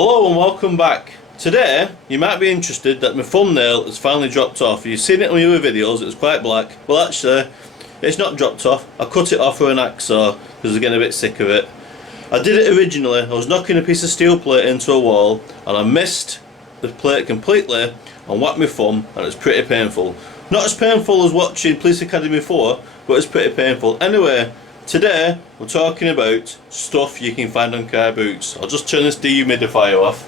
Hello and welcome back. Today you might be interested that my thumbnail has finally dropped off. You've seen it on my other videos, it was quite black. Well actually, it's not dropped off. I cut it off with an hacksaw because I was getting a bit sick of it. I did it originally, I was knocking a piece of steel plate into a wall and I missed the plate completely and whacked my thumb, and it's pretty painful. Not as painful as watching Police Academy 4, but it's pretty painful. Anyway, today we're talking about stuff you can find on car boots. I'll just turn this dehumidifier off.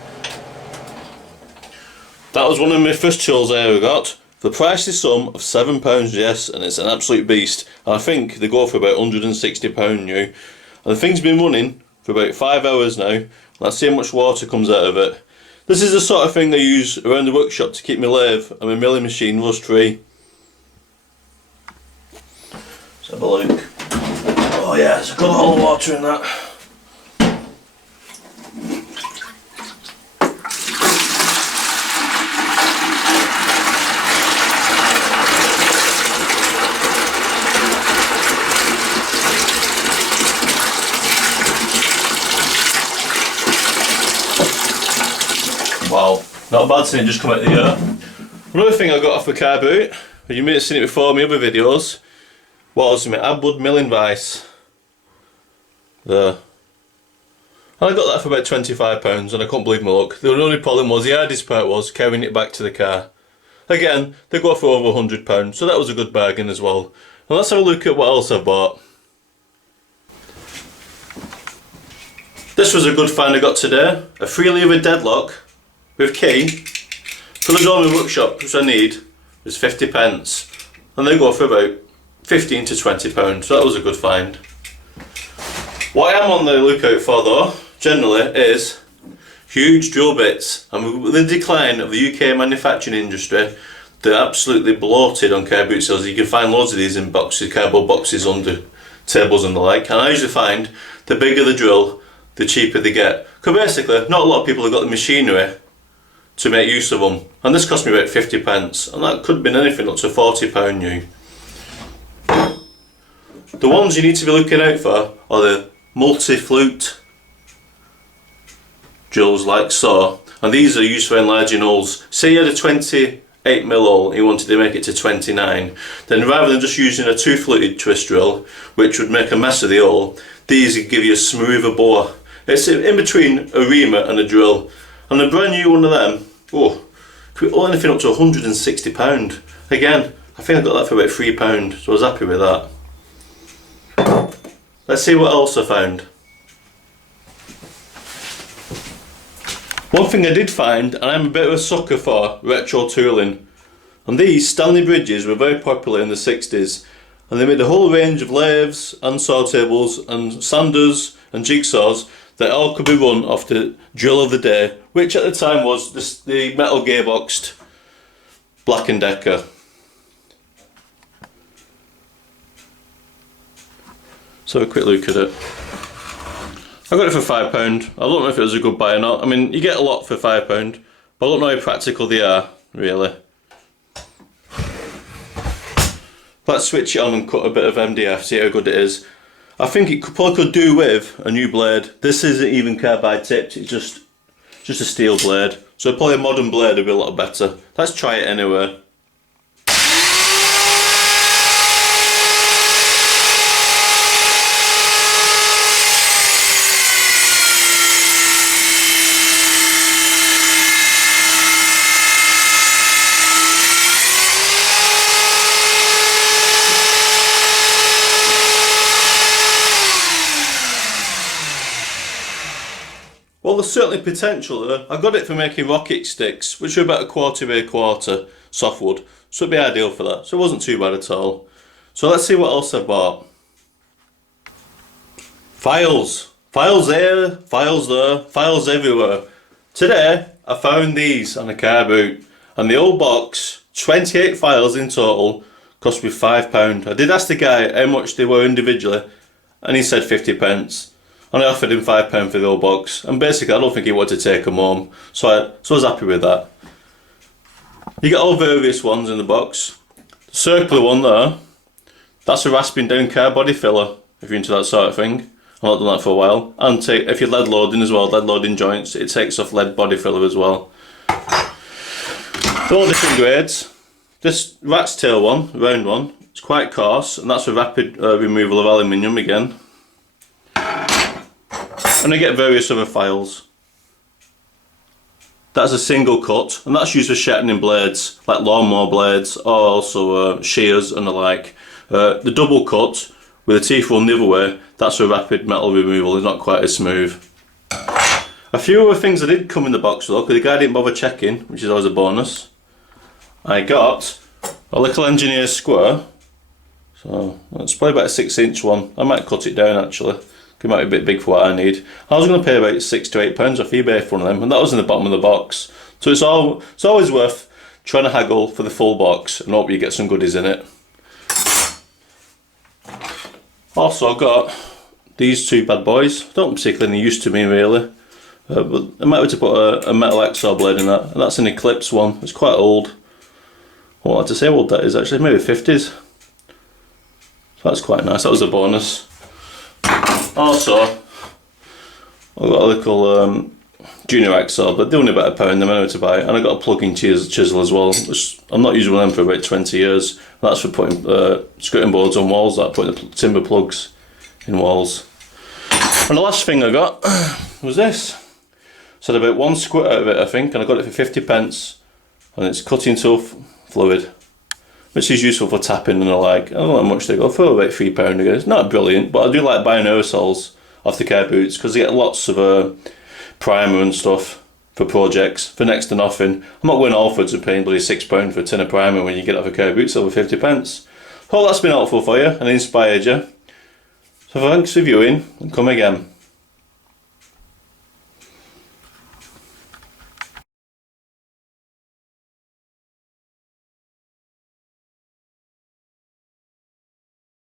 That was one of my first tools I ever got. The pricey sum of £7, yes, and it's an absolute beast. And I think they go for about £160 new. And the thing's been running for about 5 hours now. Let's see how much water comes out of it. This is the sort of thing I use around the workshop to keep my lathe and my milling machine rust free. Let's have a look. Oh yeah, there's a good lot of water in that. Wow, not bad seeing it just come out the air. Another thing I got off the car boot, and you may have seen it before in my other videos, was my Abwood milling vise. There. And I got that for about £25 and I couldn't believe my luck. The only problem was the hardest part was carrying it back to the car. Again, they go for over £100, so that was a good bargain as well. And let's have a look at what else I've bought. This was a good find I got today. A 3-lever deadlock with key for the door in my workshop, which I need, is 50p. And they go for about £15 to £20, so that was a good find. What I am on the lookout for though, generally, is huge drill bits. And with the decline of the UK manufacturing industry, they're absolutely bloated on car boot sales. You can find loads of these in boxes, cardboard boxes under tables and the like. And I usually find the bigger the drill, the cheaper they get. Because basically, not a lot of people have got the machinery to make use of them. And this cost me about 50p, and that could have been anything up to £40 new. The ones you need to be looking out for are the multi-flute drills like so, and these are used for enlarging holes. Say you had a 28mm hole and you wanted to make it to 29, then rather than just using a 2-fluted twist drill, which would make a mess of the hole, these give you a smoother bore. It's in between a reamer and a drill, and a brand new one of them, anything up to £160. Again, I think I got that for about £3, so I was happy with that. Let's see what else I found. One thing I did find, and I'm a bit of a sucker for, retro tooling. And these Stanley bridges were very popular in the 60s. And they made a whole range of lathes and saw tables and sanders and jigsaws that all could be run off the drill of the day, which at the time was the metal gearboxed Black & Decker. Let's have a quick look at it. I got it for £5. I don't know if it was a good buy or not. I mean, you get a lot for £5, but I don't know how practical they are, really. Let's switch it on and cut a bit of MDF, see how good it is. I think it probably could do with a new blade. This isn't even carbide tipped, it's just a steel blade. So probably a modern blade would be a lot better. Let's try it anyway. Well, there's certainly potential there. I got it for making rocket sticks, which are about 1/4 by 1/4 softwood, so it'd be ideal for that. So it wasn't too bad at all. So let's see what else I bought. Files. Files here, files there, files everywhere. Today, I found these on a car boot, and the old box, 28 files in total, cost me £5. I did ask the guy how much they were individually, and he said 50p. And I offered him £5 for the old box, and basically I don't think he wanted to take them home, so I was happy with that. You get all various ones in the box. The circular one there, that's a rasping down car body filler, if you're into that sort of thing. I've not done that for a while. And if you're lead loading as well, lead loading joints, it takes off lead body filler as well. They're all different grades. This rat's tail one, round one, it's quite coarse, and that's a rapid removal of aluminium again. And I get various other files. That's a single cut, and that's used for sharpening blades, like lawnmower blades, or also shears and the like. The double cut, with the teeth run the other way, that's a rapid metal removal, it's not quite as smooth. A few other things that did come in the box though, because the guy didn't bother checking, which is always a bonus. I got a little engineer square, so it's probably about a 6-inch one. I might cut it down actually. It might be a bit big for what I need. I was going to pay about £6 to £8 off eBay for one of them, and that was in the bottom of the box. So it's always worth trying to haggle for the full box and hope you get some goodies in it. Also got these two bad boys. Don't particularly any use to me really, but I might have to put a metal XR blade in that, and that's an Eclipse one. It's quite old. I won't have to say how old that is actually, maybe 50s. So that's quite nice, that was a bonus. Also, I've got a little Junior XR, but they're only about £1, they're meant to buy, and I got a plug-in chisel as well, which I'm not using one of them for about 20 years. That's for putting skirting boards on walls, like putting the timber plugs in walls. And the last thing I got was this. So I had about 1 squirt out of it, I think, and I got it for 50p, and it's cutting tough fluid, which is useful for tapping and the like. I don't know how much they go for, about £3 again. It's not brilliant, but I do like buying aerosols off the car boots because they get lots of primer and stuff for projects for next to nothing. I'm not going Alfords and paying bloody £6 for a tin of primer when you get off a car boots over 50p. Hope that's been helpful for you and inspired you. So thanks for viewing and come again.